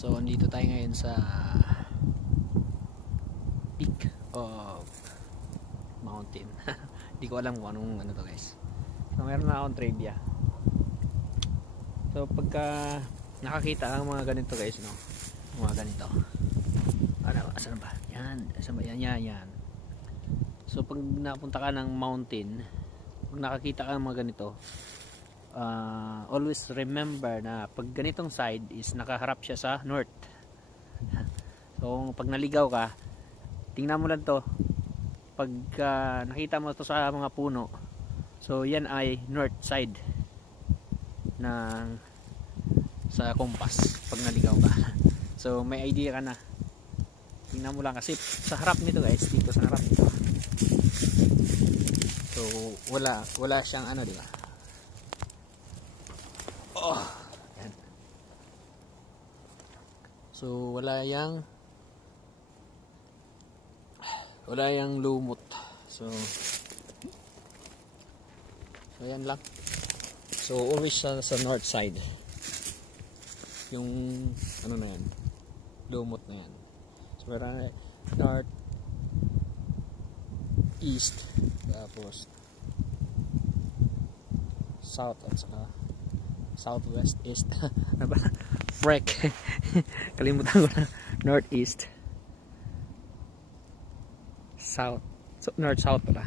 So andito tayo ngayon sa peak of mountain. Hindi ko alam kung anong ano to guys. So meron na akong trivia. So pagka nakakita ang mga ganito guys, no? Mga ganito. Ano, asan ba? Yan, asan ba? Yan. So pag napunta ka ng mountain, pag nakakita ka ng mga ganito, always remember na pag ganitong side is nakaharap siya sa north. So pag naligaw ka, tingnan mo lang to. Pag nakita mo to sa mga puno, so yan ay north side ng sa compass pag naligaw ka. So may idea ka na. Tingnan mo lang kasi sa harap nito guys, dito sa harap nito. So wala siyang ano, di ba? Oh, yan. So wala yang lumot. So yan lang. So always sa north side. Yung ano na yan, lumot na yan. So meron north, east, tapos south at saka southwest, east. Ano ba? Freak. Kalimutan ko na. Northeast, south, so north south pala.